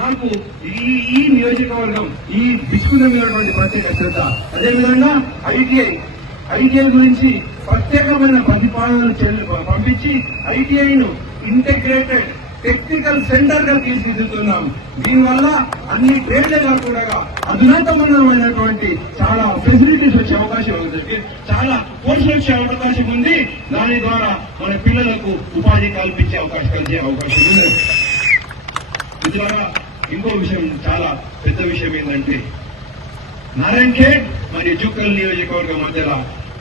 నాకు ఈ నియోజకవర్గం ఈ విశ్వమైనటువంటి ప్రత్యేక శ్రద్ధ. అదేవిధంగా ఐటీఐ గురించి ప్రత్యేకమైన ప్రతిపాదనలు పంపించి ఐటీఐను ఇంటిగ్రేటెడ్ టెక్నికల్ సెంటర్ గా తీర్చిదిద్దుతున్నాం. దీనివల్ల అన్ని ట్రేడ్లే కాకుండా అధునాతనమైనటువంటి చాలా ఫెసిలిటీస్ వచ్చే అవకాశం ఉంది, చాలా కోర్సులు వచ్చే అవకాశం ఉంది. దాని ద్వారా మన పిల్లలకు ఉపాధి కల్పించే అవకాశం ఉంది. ద్వారా ఇంకో విషయం, చాలా పెద్ద విషయం ఏంటంటే నారాయణఖేడ్ మరియు జుక్కల్ నియోజకవర్గం మధ్యలో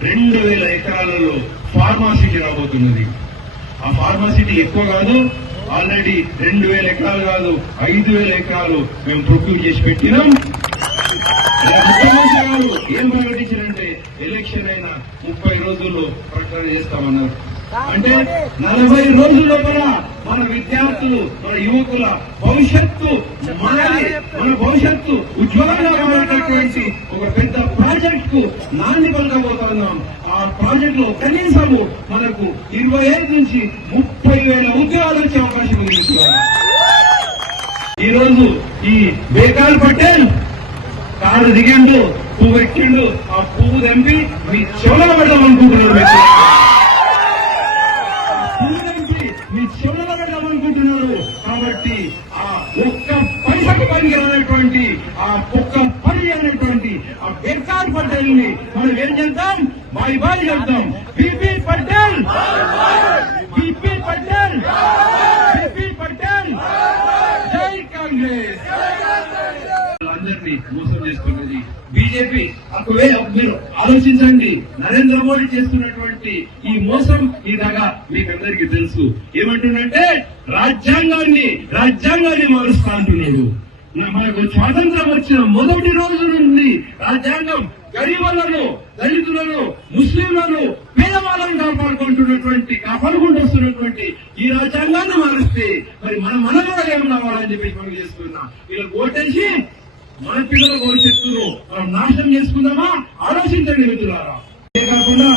2000 ఎకరాలలో ఫార్మాసిటీ రాబోతున్నది. ఆ ఫార్మాసిటీ ఎక్కువ కాదు, ఆల్రెడీ 2000 ఎకరాలు కాదు 5000 ఎకరాలు మేము ప్రొక్యూర్ చేసి పెట్టినాం. ముఖ్యమంత్రి గారు ఏం ప్రకటించారంటే ఎలక్షన్ అయిన 30 రోజుల్లో ప్రకటన చేస్తామన్నారు. అంటే 40 రోజుల లోపల మన విద్యార్థులు, మన యువకుల భవిష్యత్తు మన భవిష్యత్తు ఉజ్వలంగా మారేటటువంటి ఒక పెద్ద ప్రాజెక్ట్ కు నాంది పలకబోతున్నాం. ఆ ప్రాజెక్ట్ లో కనీసము మనకు 25 నుంచి 30,000 ఉద్యోగాలు వచ్చే అవకాశం ఉంది. ఈ రోజు ఈ బేకాల్ పటేల్ కారు దిగిండు, పువ్వు ఎక్కిండు, ఆ పువ్వు తెంపి మీ చెవులో పెడదాం అనుకుంటున్నారు. మీ చెవులో పెడదాం అనుకుంటున్నారు. కాబట్టి ఆ ఒక్క పైసకు పనికిరానటువంటి ఆ ఒక్క పని అనేటువంటి ఆ బేకాల్ పటేల్ ని మనం ఏం చేద్దాం, బాయ్ బాయ్ చెప్తాం. BP Patel, BP Patel, BP Patel, జై కాంగ్రెస్. అందరినీ మోసం చేసుకున్నది బీజేపీ. ఒకవేళ మీరు ఆలోచించండి, నరేంద్ర మోడీ చేస్తున్నటువంటి ఈ మోసం, ఈ దగా మీకందరికీ తెలుసు. ఏమంటున్నంటే రాజ్యాంగాన్ని మారుస్తా అంటున్నాడు. మనకు స్వాతంత్రం వచ్చిన మొదటి రోజు నుండి రాజ్యాంగం గరీబులను, దళితులను, ముస్లింలను, పేదవాళ్ళను కాపాడుకుంటూ వస్తున్నటువంటి ఈ రాజ్యాంగాన్ని మారుస్తే మరి మన కూడా ఏం రావాలని చెప్పి మనం చేస్తున్నాం. వీళ్ళకి ఓటేసి మన పిల్లల భవిష్యత్తును మనం నాశనం చేసుకుందామా? ఆలోచించండి మిత్రులారా. అంతేకాకుండా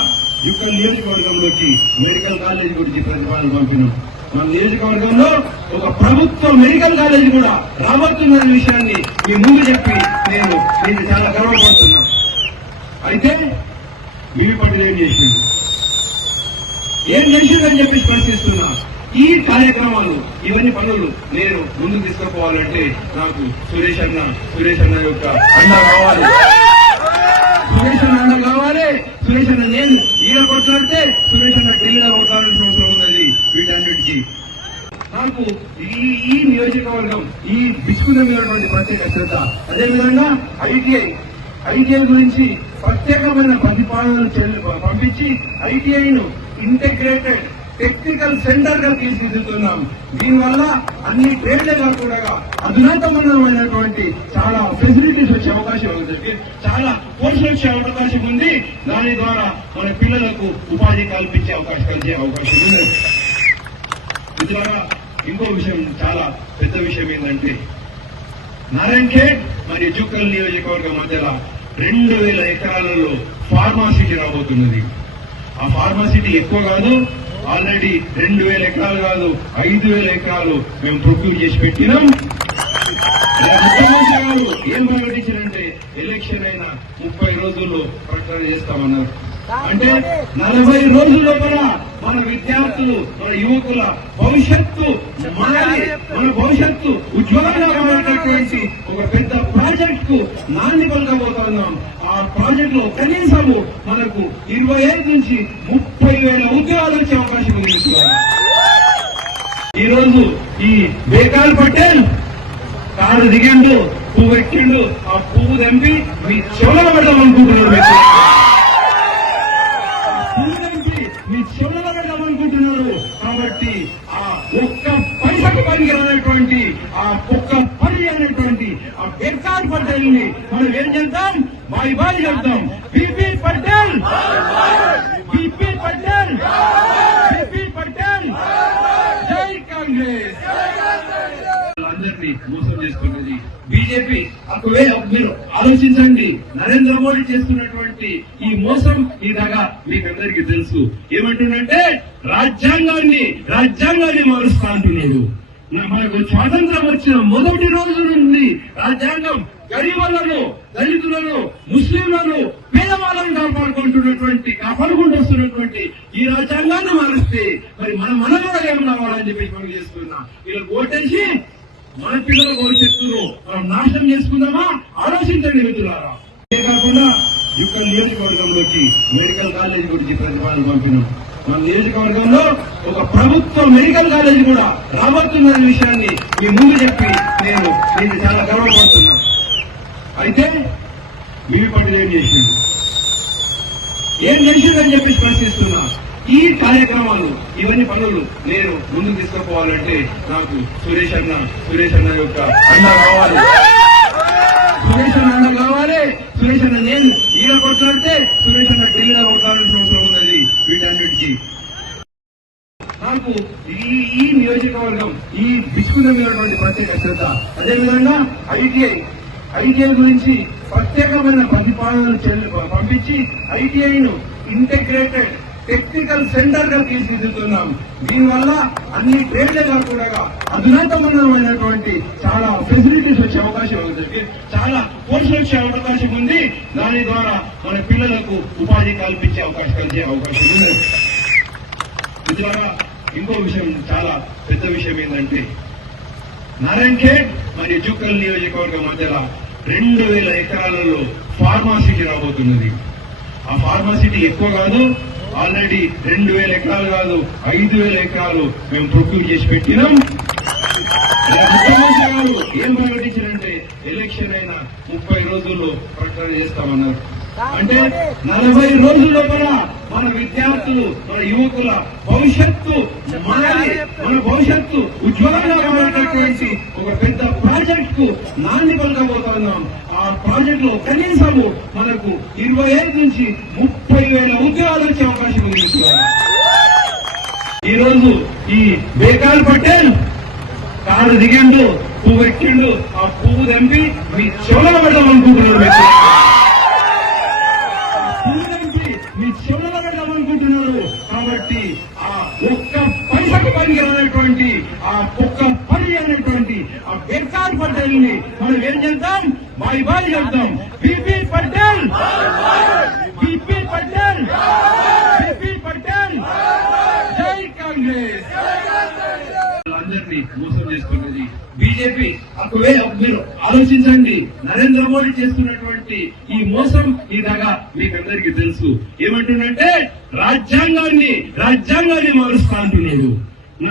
ఇక్కడ నియోజకవర్గంలోకి మెడికల్ కాలేజీ గురించి ప్రతిపాదన పంపినాం. మన నియోజకవర్గంలో ఒక ప్రభుత్వ మెడికల్ కాలేజీ కూడా రాబోతున్న విషయాన్ని మీ ముందు చెప్పి నేను దీన్ని చాలా గర్వపడుతున్నా. అయితే మీ పట్ల ఏం చేసిందని చెప్పి ప్రశ్నిస్తున్నా. ఈ కార్యక్రమాలు, ఇవన్నీ పనులు నేను ముందుకు తీసుకుపోవాలంటే నాకు సురేష్ అన్న యొక్క అండ కావాలి. సురేష్ అన్న అండ కావాలి. సురేష్ అన్న నేను ఈయన కొట్లాడితే సురేష్ అన్న ఢిల్లీలో కొట్లాడాల్సిన అవసరం ఉన్నది. వీటన్నిటికీ నాకు ఈ నియోజకవర్గం ఈ విశ్వమైనటువంటి ప్రత్యేక శ్రద్ధ. అదేవిధంగా ఐటీఐ గురించి ప్రత్యేకమైన ప్రతిపాదనలు పంపించి ఐటీఐను ఇంటిగ్రేటెడ్ టెక్నికల్ సెంటర్ గా తీర్చిదిద్దుతున్నాం. దీనివల్ల అన్ని ట్రేడ్లే కాకుండా అధునాతనమైనటువంటి చాలా ఫెసిలిటీస్ వచ్చే అవకాశం ఉంది, చాలా కోర్సులు వచ్చే అవకాశం ఉంది. దాని ద్వారా మన పిల్లలకు ఉపాధి కల్పించే అవకాశం ఉంది. ద్వారా ఇంకో విషయం, చాలా పెద్ద విషయం ఏంటంటే నారాయణఖేడ్ మరియు జుక్కల్ నియోజకవర్గం మధ్యలో 2000 ఎకరాలలో ఫార్మాసిటీ రాబోతున్నది. ఆ ఫార్మాసిటీ ఎక్కువ కాదు, ఆల్రెడీ 2000 ఎకరాలు కాదు 5000 ఎకరాలు మేము ప్రొక్యూర్ చేసి పెట్టినాం. ముఖ్యమంత్రి గారు ఏం ప్రకటించారంటే ఎలక్షన్ అయిన 30 రోజుల్లో ప్రకటన చేస్తామన్నారు. అంటే 40 రోజుల లోపల మన విద్యార్థులు, మన యువకుల భవిష్యత్తు మన భవిష్యత్తు ఉజ్వలంగా మారేటటువంటి ఒక పెద్ద ప్రాజెక్ట్ కు నాంది పలకబోతున్నాం. ఆ ప్రాజెక్ట్ లో కనీసము మనకు 25 నుంచి 30,000 ఉద్యోగాలు వచ్చే అవకాశం ఉంది. ఈ రోజు ఈ బేకాల్ పటేల్ కారు దిగిండు, పువ్వు ఎక్కిండు, ఆ పువ్వు తెంపి మీ చెవులో పెడదాం అనుకుంటున్నారు. మీ చెవులో పెడదాం అనుకుంటున్నారు. కాబట్టి ఆ ఒక్క పైసకు పనికిరానటువంటి ఆ ఒక్క పని అనేటువంటి ఆ బేకాల్ పటేల్ ని మనం ఏం చేద్దాం, బాయ్ బాయ్ చెప్తాం. BP Patel, BP Patel, BP Patel, జై కాంగ్రెస్. అందరినీ మోసం చేసుకున్నది బీజేపీ. ఒకవేళ మీరు ఆలోచించండి, నరేంద్ర మోడీ చేస్తున్నటువంటి ఈ మోసం, ఈ దగా మీకందరికీ తెలుసు. ఏమంటున్నంటే రాజ్యాంగాన్ని మారుస్తా అంటున్నాడు. మనకు స్వాతంత్రం వచ్చిన మొదటి రోజు నుండి రాజ్యాంగం గరీబులను, దళితులను, ముస్లింలను, పేదవాళ్ళను కాపాడుకుంటూ వస్తున్నటువంటి ఈ రాజ్యాంగాన్ని మారిస్తే మరి మన కూడా ఏం రావాలని చెప్పి మనం చేసుకున్నాం. ఇలా ఓటేసి మన పిల్లల భవిష్యత్తును మనం నాశనం చేసుకుందామా? ఆలోచించండి మిత్రులారా. ఇదే కాకుండా ఇక్కడ నియోజకవర్గంలోకి మెడికల్ కాలేజీ గురించి ప్రతిపాదన పంపినాం. మన నియోజకవర్గంలో ఒక ప్రభుత్వ మెడికల్ కాలేజీ కూడా రాబోతున్న విషయాన్ని మీ ముందు చెప్పి నేను దీన్ని చాలా గర్వపడుతున్నా. అయితే మీ పనులు ఏం చేసిండు అని చెప్పి ప్రశ్నిస్తున్నా. ఈ కార్యక్రమాలు ఇవన్నీ పనులు నేను ముందుకు తీసుకుపోవాలంటే నాకు సురేష్ అన్న యొక్క అండ కావాలి. సురేష్ అన్న నేను ఈడ కొట్లాడితే సురేష్ అన్న ఢిల్లీలో కొట్లాడాల్సిన అవసరం ఉన్నది. వీటన్నిటికీ నాకు ఈ నియోజకవర్గం ఈ విశ్వవిద్యాలయం ప్రత్యేక శ్రద్ధ. అదేవిధంగా ఐటీఐ గురించి ప్రత్యేకమైన ప్రతిపాదనలు పంపించి ఐటీఐను ఇంటిగ్రేటెడ్ టెక్నికల్ సెంటర్ గా తీర్చిదిద్దుతున్నాం. దీనివల్ల అన్ని ట్రేడ్లే కాకుండా అధునాతనమైనటువంటి చాలా ఫెసిలిటీస్ వచ్చే అవకాశం ఉంది, చాలా కోర్సులు వచ్చే అవకాశం ఉంది. దాని ద్వారా మన పిల్లలకు ఉపాధి కల్పించే అవకాశం ఉంది. ద్వారా ఇంకో విషయం, చాలా పెద్ద విషయం ఏంటంటే నారాయణ్ ఖేడ్ మరియు జుక్కల్ నియోజకవర్గం మధ్యలో 2000 ఎకరాలలో ఫార్మాసిటీ రాబోతున్నది. ఆ ఫార్మాసిటీ ఎక్కువ కాదు, ఆల్రెడీ 2000 ఎకరాలు కాదు 5000 ఎకరాలు మేము ప్రొక్యూర్ చేసి పెట్టినాం. ముఖ్యమంత్రి గారు ఏం ప్రకటించారంటే ఎలక్షన్ అయిన 30 రోజుల్లో ప్రకటన చేస్తామన్నారు. అంటే 40 రోజుల లోపల మన విద్యార్థులు, మన యువకుల భవిష్యత్తు మన భవిష్యత్తు ఉజ్వలంగా మారేటటువంటి ఒక పెద్ద ప్రాజెక్ట్ కు నాంది పలకబోతున్నాం. ఆ ప్రాజెక్ట్ లో కనీసము మనకు 25 నుంచి 30,000 ఉద్యోగాలు వచ్చే అవకాశం ఉంది. ఈ రోజు ఈ బేకాల్ పటేల్ కారు దిగిండు, పువ్వు ఎక్కిండు, ఆ పువ్వు తెంపి మీ చెవులలో పెడదామనుకుంటున్నారు. మీ చెవులలో పెడదామనుకుంటున్నారు. కాబట్టి ఆ ఒక్క పైసకు పనికిరానటువంటి ఆ ఒక్క పని అనేటువంటి ఆ బేకార్ పటేల్ ని మనం ఏం చేద్దాం? బాయ్ బాయ్ చెప్తాం. BP Patel, BP Patel, BP Patel, జై కాంగ్రెస్. అందరినీ మోసం చేస్తున్నది బీజేపీ. మీరు ఆలోచించండి, నరేంద్ర మోడీ చేస్తున్నటువంటి ఈ మోసం, ఈ దగా మీకందరికీ తెలుసు. ఏమంటున్నంటే రాజ్యాంగాన్ని మారుస్తా అంటున్నాడు.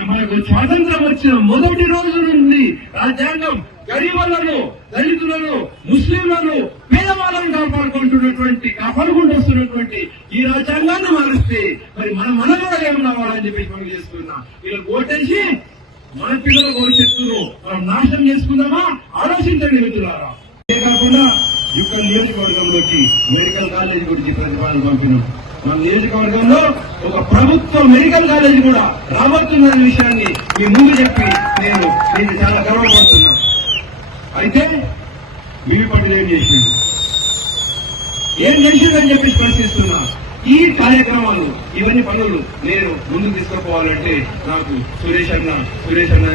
మనకు స్వాతంత్రం వచ్చిన మొదటి రోజు నుండి రాజ్యాంగం గరీబులను, దళితులను, ముస్లింలను, పేదవాళ్ళను కాపాడుకుంటూ వస్తున్నటువంటి ఈ రాజ్యాంగాన్ని మారిస్తే మరి మన కూడా ఏం రావాలని చెప్పి మనం చేసుకున్నాం. ఇలా ఓటేసి మన పిల్లల భవిష్యత్తును మనం నాశనం చేసుకుందామా? ఆలోచించండి మిత్రులారా. ఇదే కాకుండా ఇక్కడ నియోజకవర్గంలోకి మెడికల్ కాలేజీ గురించి ప్రతిపాదన పంపినాం. మన నియోజకవర్గంలో ఒక ప్రభుత్వ మెడికల్ కాలేజీ కూడా రాబోతున్న విషయాన్ని మీ ముందు చెప్పి నేను దీన్ని చాలా గర్వపడుతున్నా. అయితే మీ పనులు ఏం చేసిండు అని చెప్పి ప్రశ్నిస్తున్నా. ఈ కార్యక్రమాలు ఇవన్నీ పనులు నేను ముందుకు తీసుకుపోవాలంటే నాకు సురేష్ అన్న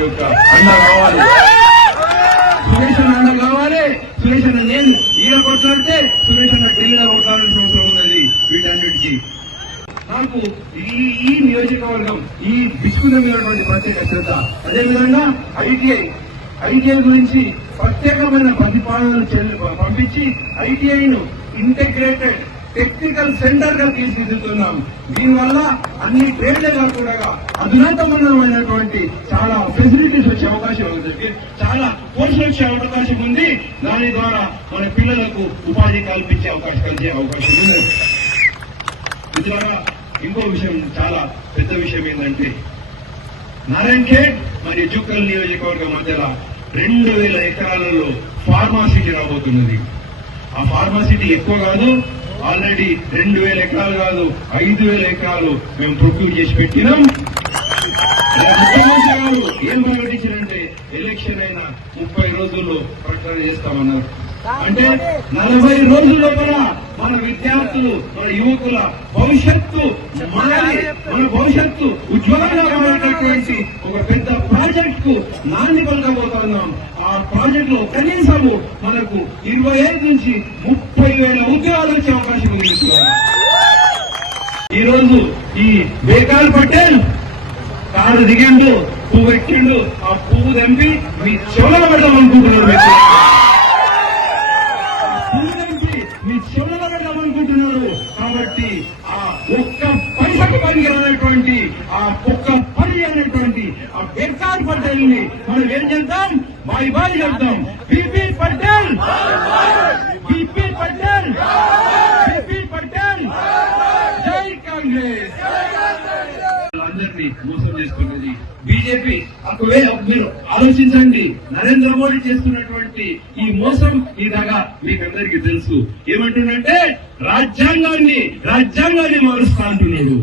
యొక్క అండ కావాలి. సురేష్ అన్న నేను ఈడ కొట్లాడితే సురేష్ అన్న ఢిల్లీలో కొట్లాడాల్సిన అవసరం ఉన్నది. వీటన్నిటికీ నాకు ఈ నియోజకవర్గం ఈ విశ్వవిద్యాలయం ప్రత్యేక శ్రద్ధ. అదేవిధంగా ఐటీఐ గురించి ప్రత్యేకమైన ప్రతిపాదనలు పంపించి ఐటీఐను ఇంటిగ్రేటెడ్ టెక్నికల్ సెంటర్ గా తీర్చిదిద్దుతున్నాం. దీనివల్ల అన్ని ట్రేడ్లే కాకుండా అధునాతనమైనటువంటి చాలా ఫెసిలిటీస్ వచ్చే అవకాశం ఉంది, చాలా కోర్సులు వచ్చే అవకాశం ఉంది. దాని ద్వారా మన పిల్లలకు ఉపాధి కల్పించే అవకాశం ఉంది. ద్వారా ఇంకో విషయం, చాలా పెద్ద విషయం ఏంటంటే నారాయణ్ ఖేడ్ మరియు జుక్కల్ నియోజకవర్గం మధ్యలో 2000 ఎకరాలలో ఫార్మాసిటీ రాబోతున్నది. ఆ ఫార్మాసిటీ ఎక్కువ కాదు, ఆల్రెడీ 2000 ఎకరాలు కాదు 5000 ఎకరాలు మేము ప్రొక్యూర్ చేసి పెట్టినాం. ముఖ్యమంత్రి గారు ఏం ప్రకటించారంటే ఎలక్షన్ అయిన 30 రోజుల్లో ప్రకటన చేస్తామన్నారు. అంటే 40 రోజుల లోపల మన విద్యార్థులు, మన యువకుల భవిష్యత్తు మన భవిష్యత్తు ఉజ్వలంగా మారేటటువంటి ఒక పెద్ద ప్రాజెక్ట్ కు నాంది పలకబోతున్నాం. ఆ ప్రాజెక్ట్ లో కనీసము మనకు 25 నుంచి 30,000 ఉద్యోగాలు వచ్చే అవకాశం ఉంది. ఈ రోజు ఈ బేకాల్ పటేల్ కారు దిగిండు, పువ్వు ఎక్కిండు, ఆ పువ్వు దంపి మీ చెవులను పెడదామనుకుంటున్నారు. పువ్వు దంపి మీ చెవులను పెడదామనుకుంటున్నారు. కాబట్టి ఆ ఒక్క పైసకు పని అనేటువంటి ఆ ఒక్క పని అనేటువంటి ఆ బేకాల్ పటేల్ ని మనం ఏం చేద్దాం? బాయ్ బాయ్ చెప్తాం. BP Patel, BP Patel, BP Patel, జై కాంగ్రెస్. అందరినీ మోసం చేస్తున్నది బీజేపీ. ఒకవేళ మీరు ఆలోచించండి, నరేంద్ర మోడీ చేస్తున్నటువంటి ఈ మోసం, ఈ దగా మీకు అందరికీ తెలుసు. ఏమంటుండంటే రాజ్యాంగాన్ని మారుస్తా అంటున్నాడు.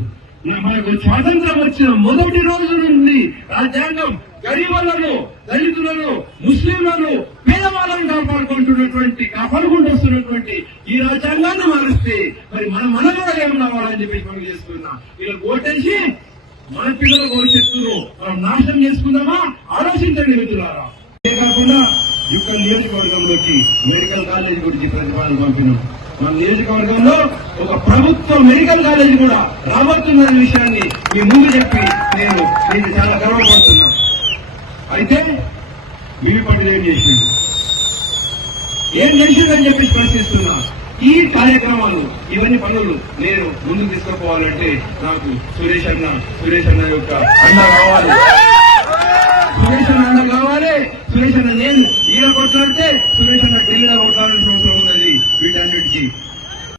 మనకు స్వాతంత్రం వచ్చిన మొదటి రోజు నుండి రాజ్యాంగం గరీబులను, దళితులను, ముస్లింలను, పేదవాళ్ళను కాపాడుకుంటూ వస్తున్నటువంటి ఈ రాజ్యాంగాన్ని మారుస్తే మరి మన కూడా ఏం రావాలని చెప్పేసి మనం చేస్తున్నా. ఇలా ఓటేసి మన పిల్లల భవిష్యత్తును మనం నాశనం చేసుకుందామా? ఆలోచించండి మిత్రులారా. ఇదే కాకుండా ఇక్కడ నియోజకవర్గంలోకి మెడికల్ కాలేజీ గురించి ప్రతిపాదన పంపినాం. మన నియోజకవర్గంలో ఒక ప్రభుత్వ మెడికల్ కాలేజీ కూడా రాబోతున్న విషయాన్ని మీ ముందు చెప్పి నేను దీన్ని చాలా గర్వపడుతున్నా. అయితే మీ పనులు ఏం చేసిందని చెప్పేసి ప్రశ్నిస్తున్నా. ఈ కార్యక్రమాలు, ఇవన్నీ పనులు నేను ముందుకు తీసుకుపోవాలంటే నాకు సురేష్ అన్న యొక్క అండ కావాలి. సురేష్ అన్న అండ కావాలి. సురేష్ అన్న నేను ఈడ కొట్లాడితే సురేష్ అన్న ఢిల్లీలో కొట్లాడాల్సిన అవసరం ఉన్నది. వీటన్నిటికీ